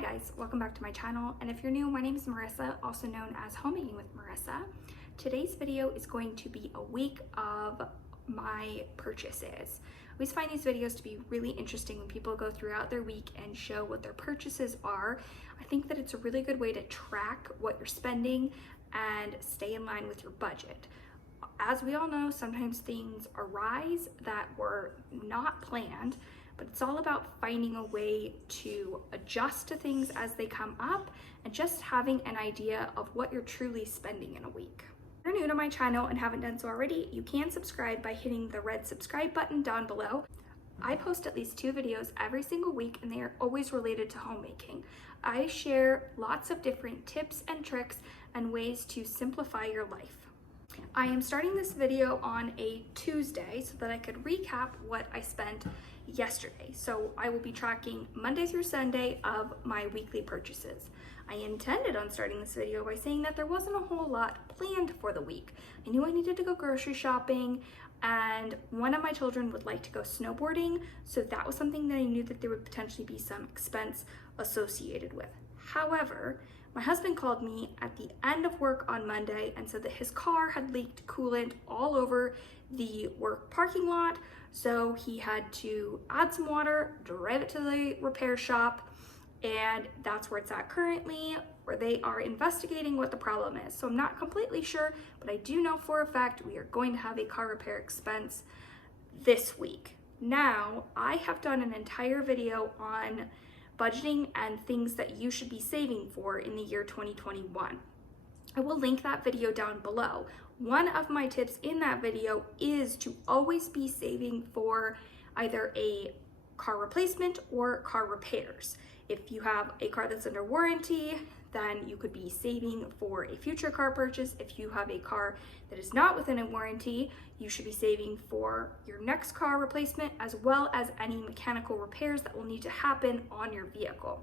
guys, welcome back to my channel, and if you're new, my name is Marissa, also known as Homemaking with Marissa. Today's video is going to be a week of my purchases. I always find these videos to be really interesting when people go throughout their week and show what their purchases are. I think that it's a really good way to track what you're spending and stay in line with your budget. As we all know, sometimes things arise that were not planned, but it's all about finding a way to adjust to things as they come up and just having an idea of what you're truly spending in a week. If you're new to my channel and haven't done so already, you can subscribe by hitting the red subscribe button down below. I post at least 2 videos every single week and they are always related to homemaking. I share lots of different tips and tricks and ways to simplify your life. I am starting this video on a Tuesday so that I could recap what I spent yesterday. So I will be tracking Monday through Sunday of my weekly purchases. I intended on starting this video by saying that there wasn't a whole lot planned for the week. I knew I needed to go grocery shopping and one of my children would like to go snowboarding, so that was something that I knew that there would potentially be some expense associated with. However, my husband called me at the end of work on Monday and said that his car had leaked coolant all over the work parking lot, so he had to add some water, drive it to the repair shop, and that's where it's at currently, where they are investigating what the problem is. So I'm not completely sure, but I do know for a fact we are going to have a car repair expense this week. Now, I have done an entire video on budgeting and things that you should be saving for in the year 2021. I will link that video down below. One of my tips in that video is to always be saving for either a car replacement or car repairs. If you have a car that's under warranty, then you could be saving for a future car purchase. If you have a car that is not within a warranty, you should be saving for your next car replacement, as well as any mechanical repairs that will need to happen on your vehicle.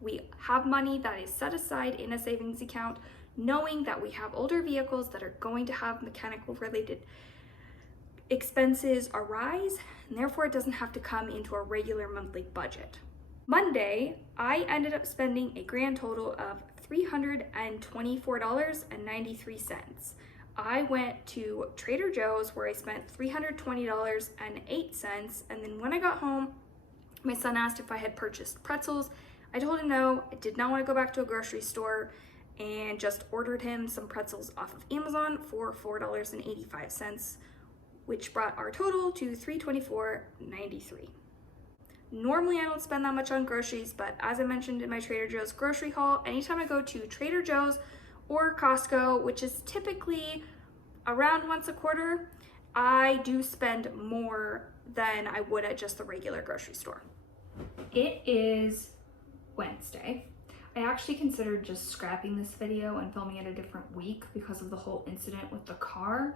We have money that is set aside in a savings account, knowing that we have older vehicles that are going to have mechanical related expenses arise, and therefore it doesn't have to come into a regular monthly budget. Monday, I ended up spending a grand total of $324.93. I went to Trader Joe's where I spent $320.08, and then when I got home, my son asked if I had purchased pretzels. I told him no, I did not want to go back to a grocery store, and just ordered him some pretzels off of Amazon for $4.85, which brought our total to $324.93. Normally I don't spend that much on groceries, but as I mentioned in my Trader Joe's grocery haul, anytime I go to Trader Joe's or Costco, which is typically around once a quarter, I do spend more than I would at just the regular grocery store. It is Wednesday. I actually considered just scrapping this video and filming it a different week because of the whole incident with the car,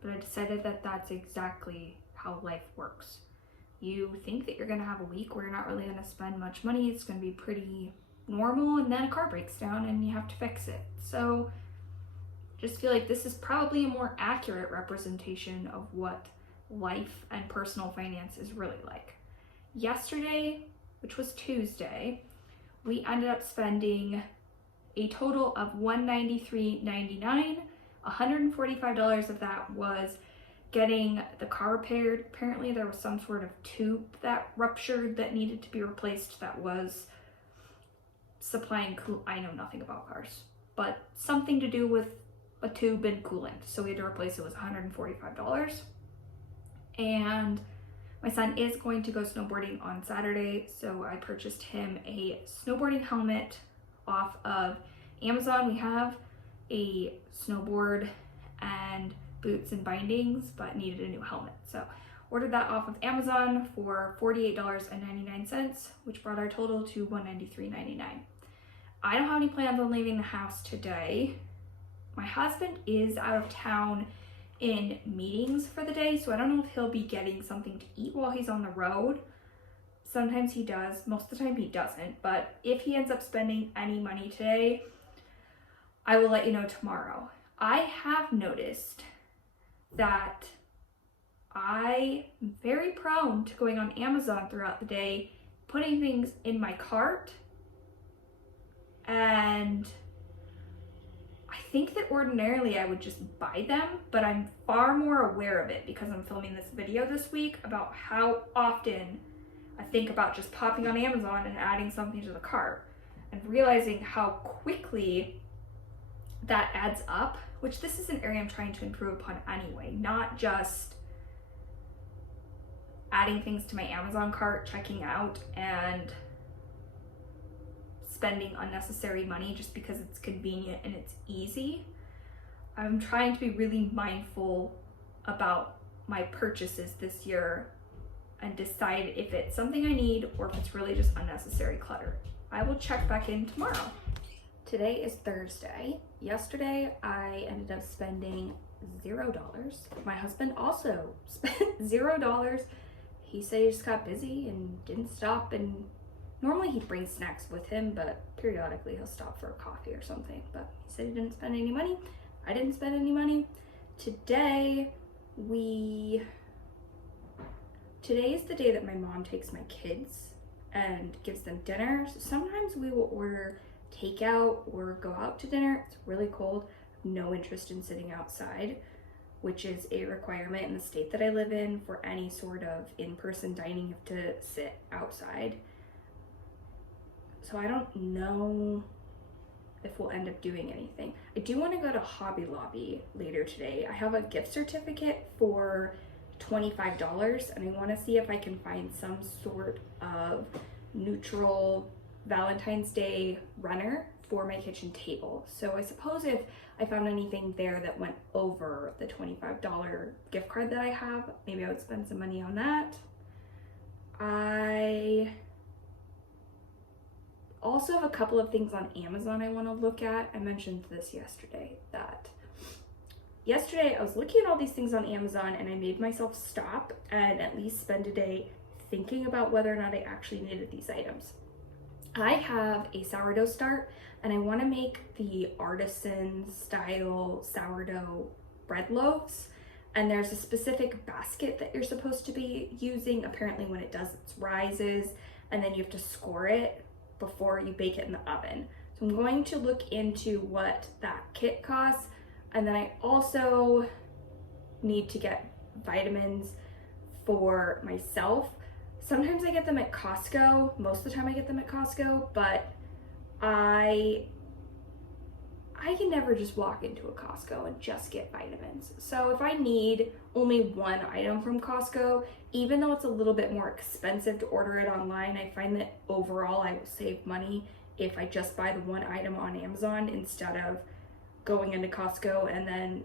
but I decided that that's exactly how life works. You think that you're gonna have a week where you're not really gonna spend much money, it's gonna be pretty normal, and then a car breaks down and you have to fix it. So just feel like this is probably a more accurate representation of what life and personal finance is really like. Yesterday, which was Tuesday, we ended up spending a total of $193.99. $145 of that was getting the car repaired. Apparently there was some sort of tube that ruptured that needed to be replaced that was supplying I know nothing about cars, but something to do with a tube and coolant. So we had to replace it. Was $145. And my son is going to go snowboarding on Saturday, so I purchased him a snowboarding helmet off of Amazon. We have a snowboard and boots and bindings, but needed a new helmet. So ordered that off of Amazon for $48.99, which brought our total to $193.99. I don't have any plans on leaving the house today. My husband is out of town in meetings for the day, so I don't know if he'll be getting something to eat while he's on the road. Sometimes he does, most of the time he doesn't, but if he ends up spending any money today, I will let you know tomorrow. I have noticed that I am very prone to going on Amazon throughout the day, putting things in my cart, ordinarily I would just buy them, but I'm far more aware of it because I'm filming this video this week about how often I think about just popping on Amazon and adding something to the cart and realizing how quickly that adds up, which this is an area I'm trying to improve upon anyway, not just adding things to my Amazon cart, checking out, and spending unnecessary money just because it's convenient and it's easy. I'm trying to be really mindful about my purchases this year and decide if it's something I need or if it's really just unnecessary clutter. I will check back in tomorrow. Today is Thursday. Yesterday, I ended up spending $0. My husband also spent $0. He said he just got busy and didn't stop, and normally he brings snacks with him, but periodically he'll stop for a coffee or something. But he said he didn't spend any money. I didn't spend any money. Today is the day that my mom takes my kids and gives them dinner. So sometimes we will order takeout or go out to dinner. It's really cold. No interest in sitting outside, which is a requirement in the state that I live in. For any sort of in-person dining, you have to sit outside. So I don't know if we'll end up doing anything. I do want to go to Hobby Lobby later today. I have a gift certificate for $25, and I want to see if I can find some sort of neutral Valentine's Day runner for my kitchen table. So I suppose if I found anything there that went over the $25 gift card that I have, maybe I would spend some money on that. I also have a couple of things on Amazon I want to look at. I mentioned this yesterday, that yesterday I was looking at all these things on Amazon and I made myself stop and at least spend a day thinking about whether or not I actually needed these items. I have a sourdough start and I want to make the artisan style sourdough bread loaves, and there's a specific basket that you're supposed to be using. Apparently when it does its rises, and then you have to score it before you bake it in the oven. So I'm going to look into what that kit costs, and then I also need to get vitamins for myself. Sometimes I get them at Costco. Most of the time I get them at Costco, but I can never just walk into a Costco and just get vitamins. So if I need only one item from Costco, even though it's a little bit more expensive to order it online, I find that overall I will save money if I just buy the one item on Amazon instead of going into Costco and then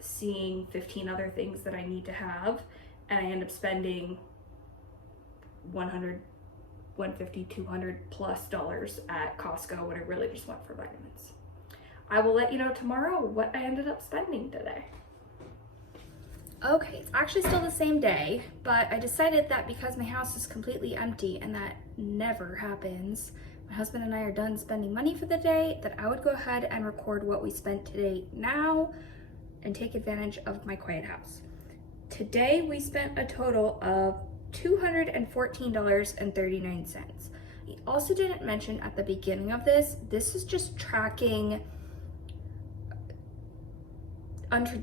seeing 15 other things that I need to have, and I end up spending $100, $150, $200 plus at Costco when I really just went for vitamins. I will let you know tomorrow what I ended up spending today. Okay, it's actually still the same day, but I decided that because my house is completely empty, and that never happens, my husband and I are done spending money for the day, that I would go ahead and record what we spent today now and take advantage of my quiet house. Today we spent a total of $214.39. I also didn't mention at the beginning of this is just tracking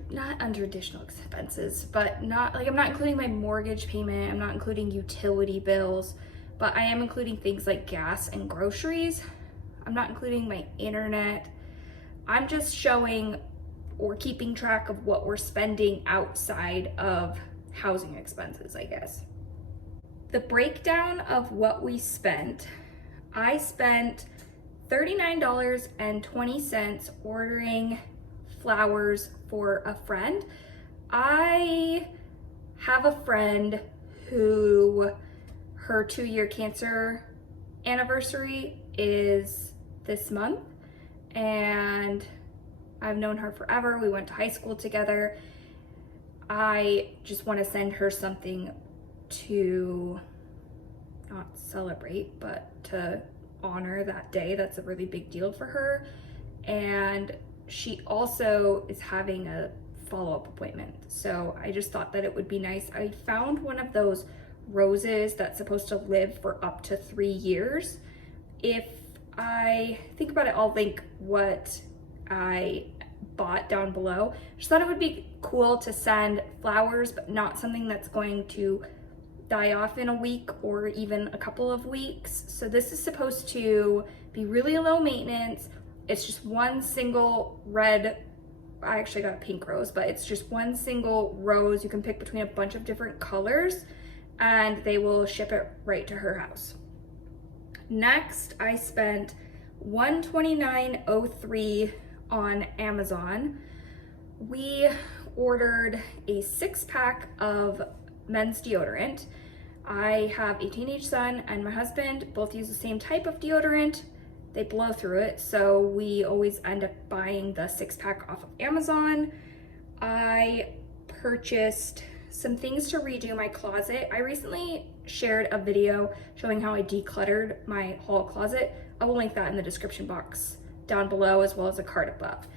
not untraditional expenses, but not like, I'm not including my mortgage payment, I'm not including utility bills, but I am including things like gas and groceries. I'm not including my internet. I'm just showing or keeping track of what we're spending outside of housing expenses, I guess. The breakdown of what we spent, I spent $39.20 ordering flowers for a friend. I have a friend who her 2-year cancer anniversary is this month, and I've known her forever. We went to high school together. I just want to send her something to not celebrate, but to honor that day. That's a really big deal for her. And she also is having a follow-up appointment. So I just thought that it would be nice. I found one of those roses that's supposed to live for up to 3 years. If I think about it, I'll link what I bought down below. Just thought it would be cool to send flowers, but not something that's going to die off in a week or even a couple of weeks. So this is supposed to be really low maintenance. It's just one single red, I actually got a pink rose, but it's just one single rose. You can pick between a bunch of different colors and they will ship it right to her house. Next, I spent $129.03 on Amazon. We ordered a 6-pack of men's deodorant. I have a teenage son and my husband both use the same type of deodorant. They blow through it, so we always end up buying the 6-pack off of Amazon. I purchased some things to redo my closet. I recently shared a video showing how I decluttered my hall closet. I will link that in the description box down below as well as a card above.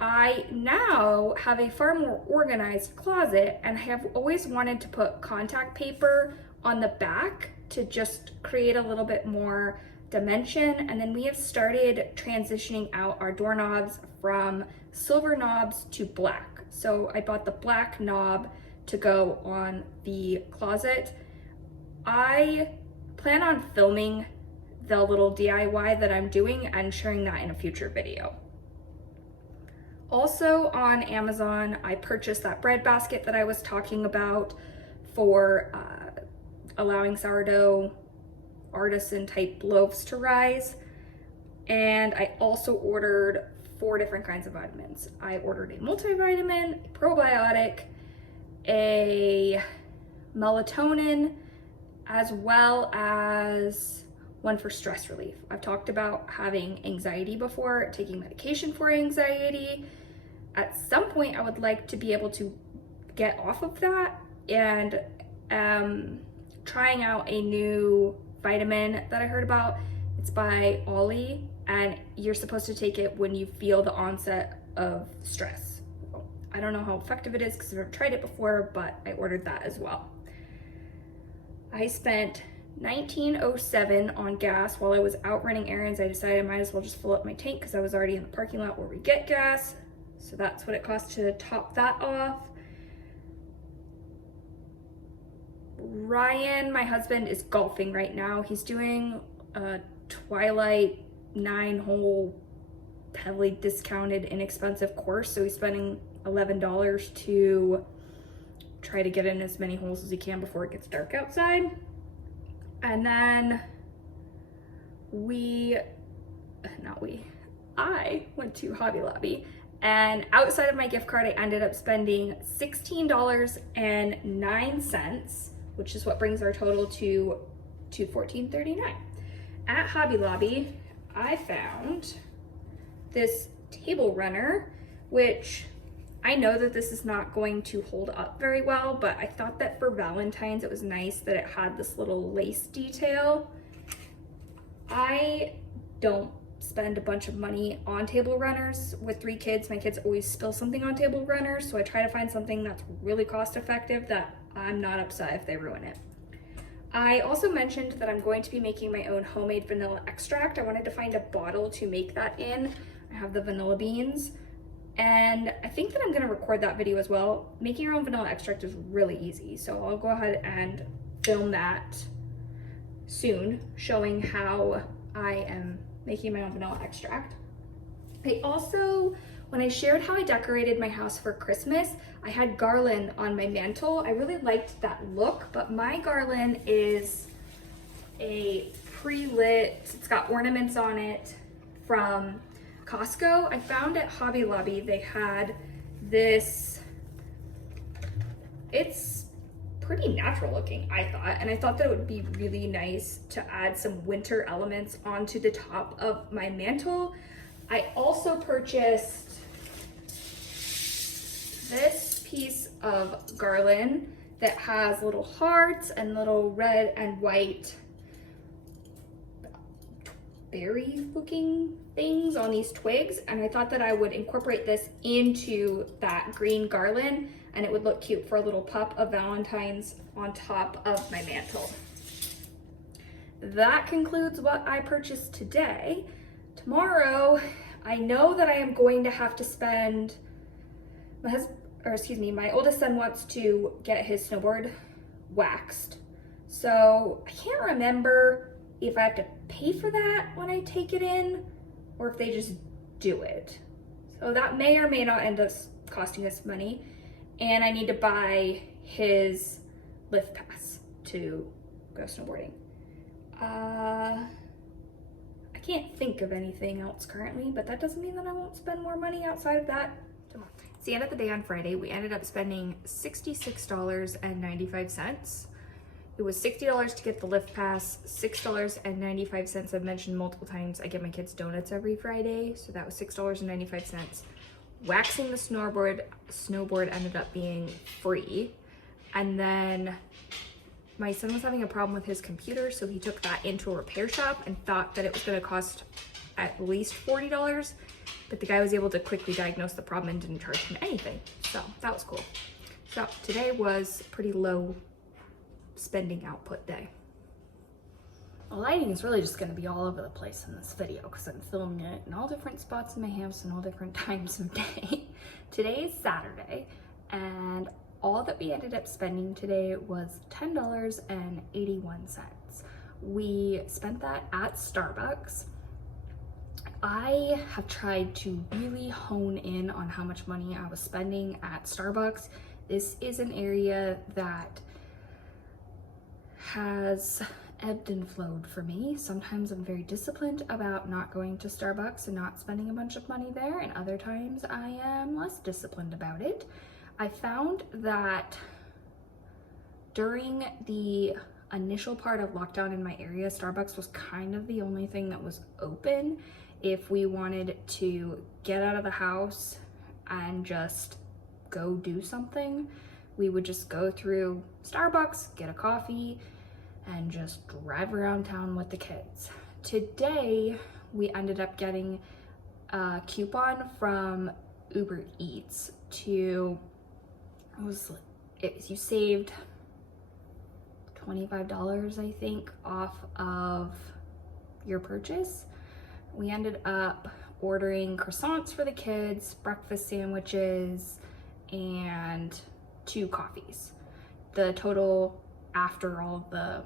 I now have a far more organized closet and have always wanted to put contact paper on the back to just create a little bit more dimension. And then we have started transitioning out our doorknobs from silver knobs to black. So I bought the black knob to go on the closet. I plan on filming the little DIY that I'm doing and sharing that in a future video. Also on Amazon, I purchased that bread basket that I was talking about for allowing sourdough artisan type loaves to rise. And I also ordered 4 different kinds of vitamins. I ordered a multivitamin, a probiotic, a melatonin, as well as one for stress relief. I've talked about having anxiety before, taking medication for anxiety. At some point, I would like to be able to get off of that, and trying out a new vitamin that I heard about. It's by Ollie, and you're supposed to take it when you feel the onset of stress. I don't know how effective it is because I've never tried it before, but I ordered that as well. I spent $19.07 on gas while I was out running errands. I decided I might as well just fill up my tank because I was already in the parking lot where we get gas. So that's what it cost to top that off. Ryan, my husband, is golfing right now. He's doing a Twilight 9-hole, heavily discounted, inexpensive course. So he's spending $11 to try to get in as many holes as he can before it gets dark outside. And then I went to Hobby Lobby, and outside of my gift card, I ended up spending $16.09, which is what brings our total to $14.39. At Hobby Lobby, I found this table runner, which I know that this is not going to hold up very well, but I thought that for Valentine's it was nice that it had this little lace detail. I don't spend a bunch of money on table runners. With 3 kids, my kids always spill something on table runners, so I try to find something that's really cost effective that I'm not upset if they ruin it. I also mentioned that I'm going to be making my own homemade vanilla extract. I wanted to find a bottle to make that in. I have the vanilla beans, and I think that I'm gonna record that video as well. Making your own vanilla extract is really easy, so I'll go ahead and film that soon, showing how I am making my own vanilla extract. I also, when I shared how I decorated my house for Christmas, I had garland on my mantle. I really liked that look, but my garland is a pre-lit, it's got ornaments on it from Costco. I found at Hobby Lobby they had this, it's pretty natural looking, I thought, and I thought that it would be really nice to add some winter elements onto the top of my mantle. I also purchased this piece of garland that has little hearts and little red and white berry looking things on these twigs, and I thought that I would incorporate this into that green garland and it would look cute for a little pup of Valentine's on top of my mantle. That concludes what I purchased today. Tomorrow I know that I am going to have to spend, my oldest son wants to get his snowboard waxed. So I can't remember if I have to pay for that when I take it in or if they just do it. So that may or may not end up costing us money. And I need to buy his lift pass to go snowboarding. I can't think of anything else currently, but that doesn't mean that I won't spend more money outside of that tomorrow. It's the end of the day on Friday. We ended up spending $66.95. It was $60 to get the lift pass, $6.95. I've mentioned multiple times, I get my kids donuts every Friday, so that was $6.95. Waxing the snowboard ended up being free. And then my son was having a problem with his computer, so he took that into a repair shop and thought that it was gonna cost at least $40, but the guy was able to quickly diagnose the problem and didn't charge him anything. So that was cool. So today was pretty low spending output day. The lighting is really just gonna be all over the place in this video because I'm filming it in all different spots in my house and all different times of day. Today is Saturday, and all that we ended up spending today was $10.81. We spent that at Starbucks. I have tried to really hone in on how much money I was spending at Starbucks. This is an area that has ebbed and flowed for me. Sometimes I'm very disciplined about not going to Starbucks and not spending a bunch of money there, and other times I am less disciplined about it. I found that during the initial part of lockdown in my area, Starbucks was kind of the only thing that was open. If we wanted to get out of the house and just go do something, we would just go through Starbucks, get a coffee, and just drive around town with the kids. Today, we ended up getting a coupon from Uber Eats to, you saved $25, I think, off of your purchase. We ended up ordering croissants for the kids, breakfast sandwiches, and 2 coffees. The total after all the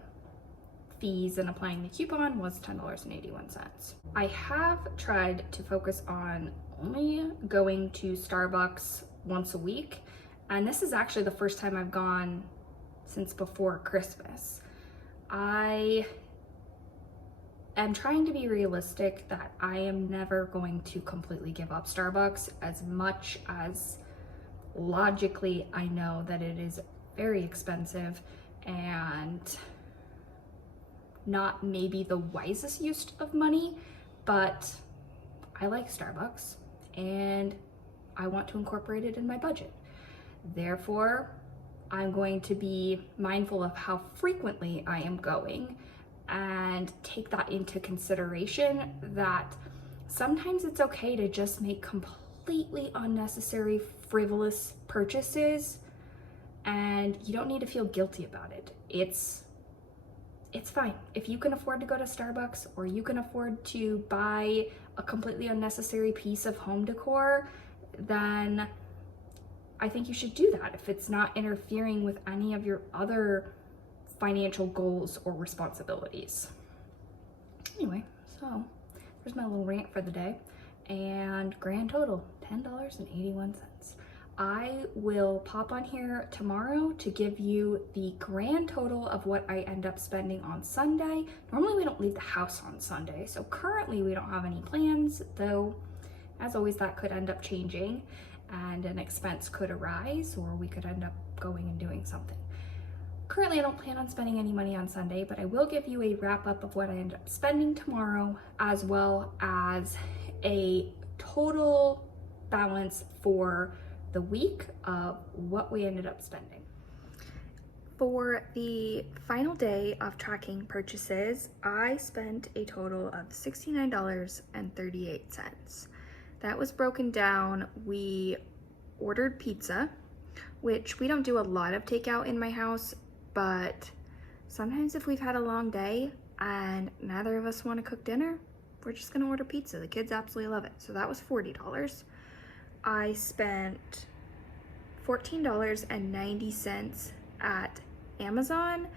fees and applying the coupon was $10.81. I have tried to focus on only going to Starbucks once a week, and this is actually the first time I've gone since before Christmas. I am trying to be realistic that I am never going to completely give up Starbucks, as much as logically I know that it is very expensive and not maybe the wisest use of money, but I like Starbucks and I want to incorporate it in my budget. Therefore, I'm going to be mindful of how frequently I am going and take that into consideration, that sometimes it's okay to just make completely unnecessary, frivolous purchases, and you don't need to feel guilty about it. It's fine. If you can afford to go to Starbucks, or you can afford to buy a completely unnecessary piece of home decor, then I think you should do that if it's not interfering with any of your other financial goals or responsibilities. Anyway, so there's my little rant for the day, and grand total, $10.81. I will pop on here tomorrow to give you the grand total of what I end up spending on Sunday. Normally we don't leave the house on Sunday, so currently we don't have any plans, though as always that could end up changing and an expense could arise, or we could end up going and doing something. Currently I don't plan on spending any money on Sunday, but I will give you a wrap up of what I end up spending tomorrow, as well as a total balance for the week of what we ended up spending. For the final day of tracking purchases, I spent a total of $69.38. That was broken down. We ordered pizza, which we don't do a lot of takeout in my house, but sometimes if we've had a long day and neither of us want to cook dinner, we're just gonna order pizza. The kids absolutely love it. So that was $40. I spent $14.90 at Amazon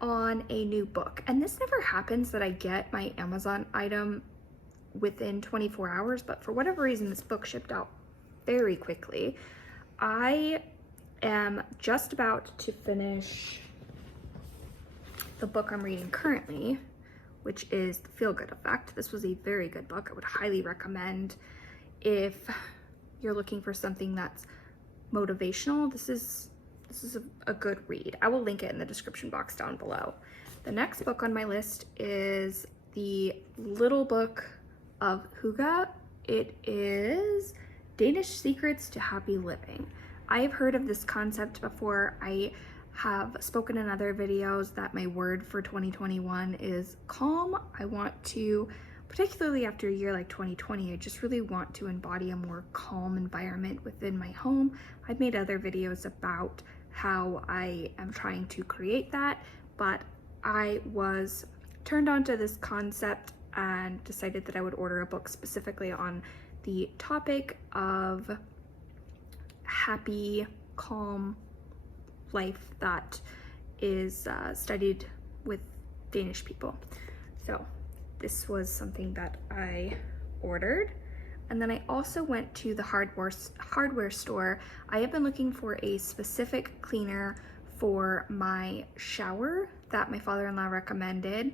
on a new book. And this never happens that I get my Amazon item within 24 hours, but for whatever reason, this book shipped out very quickly. I am just about to finish the book I'm reading currently, which is The Feel Good Effect. This was a very good book. I would highly recommend if you're looking for something that's motivational. This is a good read. I will link it in the description box down below. The next book on my list is The Little Book of Hygge. It is Danish Secrets to Happy Living. I have heard of this concept before. I have spoken in other videos that my word for 2021 is calm. I want to, particularly after a year like 2020, I just really want to embody a more calm environment within my home. I've made other videos about how I am trying to create that, but I was turned on to this concept and decided that I would order a book specifically on the topic of happy, calm life that is studied with Danish people. So this was something that I ordered. And then I also went to the hardware store. I have been looking for a specific cleaner for my shower that my father-in-law recommended.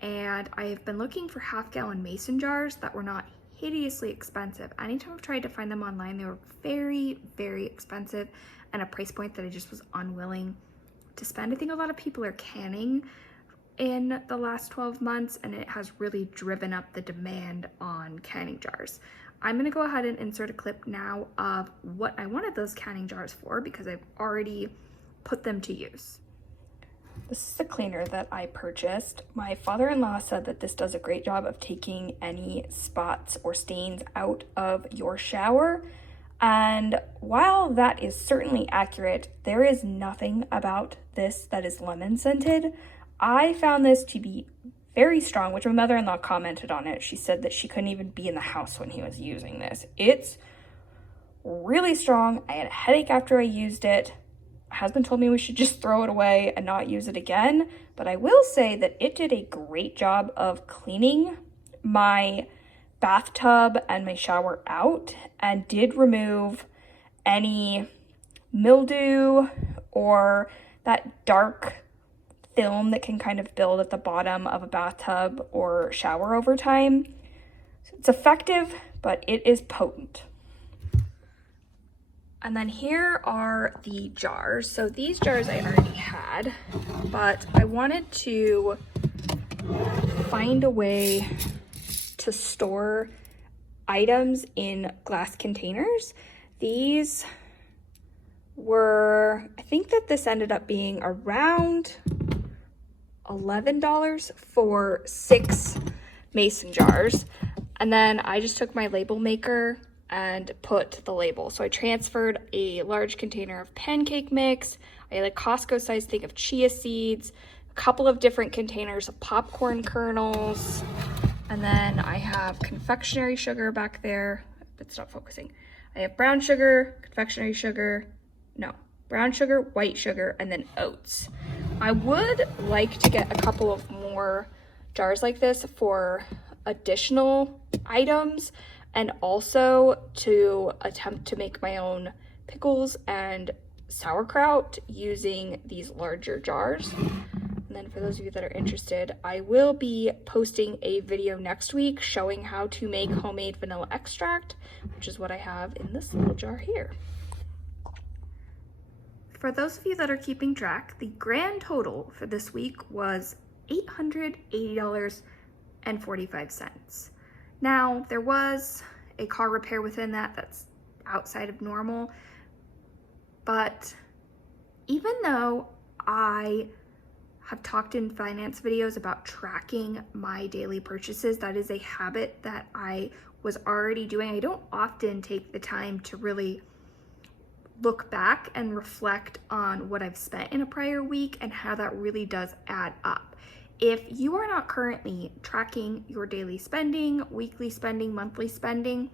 And I have been looking for half-gallon mason jars that were not hideously expensive. Anytime I've tried to find them online, they were very, very expensive and a price point that I just was unwilling to spend. I think a lot of people are canning in the last 12 months, and it has really driven up the demand on canning jars. I'm gonna go ahead and insert a clip now of what I wanted those canning jars for because I've already put them to use. This is the cleaner that I purchased. My father-in-law said that this does a great job of taking any spots or stains out of your shower. And while that is certainly accurate, there is nothing about this that is lemon scented. I found this to be very strong, which my mother-in-law commented on it. She said that she couldn't even be in the house when he was using this. It's really strong. I had a headache after I used it. My husband told me we should just throw it away and not use it again. But I will say that it did a great job of cleaning my bathtub and my shower out and did remove any mildew or that dark film that can kind of build at the bottom of a bathtub or shower over time. So it's effective, but it is potent. And then here are the jars. So these jars I already had, but I wanted to find a way to store items in glass containers. These were, I think that this ended up being around $11 for 6 mason jars. And then I just took my label maker and put the label. So I transferred a large container of pancake mix. I had a Costco sized thing of chia seeds, a couple of different containers of popcorn kernels, and then I have confectionery sugar back there. It's not focusing. I have brown sugar, brown sugar, white sugar, and then oats. I would like to get a couple of more jars like this for additional items and also to attempt to make my own pickles and sauerkraut using these larger jars. And then for those of you that are interested, I will be posting a video next week showing how to make homemade vanilla extract, which is what I have in this little jar here. For those of you that are keeping track, the grand total for this week was $880.45. Now, there was a car repair within that that's outside of normal, but even though I have talked in finance videos about tracking my daily purchases, that is a habit that I was already doing. I don't often take the time to really look back and reflect on what I've spent in a prior week and how that really does add up. If you are not currently tracking your daily spending, weekly spending, monthly spending,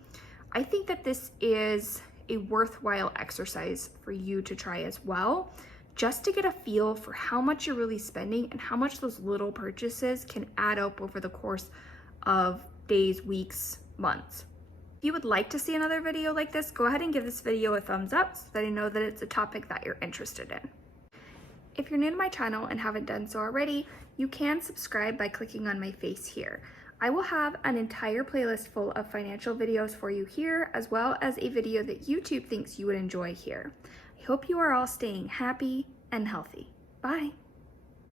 I think that this is a worthwhile exercise for you to try as well, just to get a feel for how much you're really spending and how much those little purchases can add up over the course of days, weeks, months. If you would like to see another video like this, go ahead and give this video a thumbs up so that I know that it's a topic that you're interested in. If you're new to my channel and haven't done so already, you can subscribe by clicking on my face here. I will have an entire playlist full of financial videos for you here, as well as a video that YouTube thinks you would enjoy here. I hope you are all staying happy and healthy. Bye.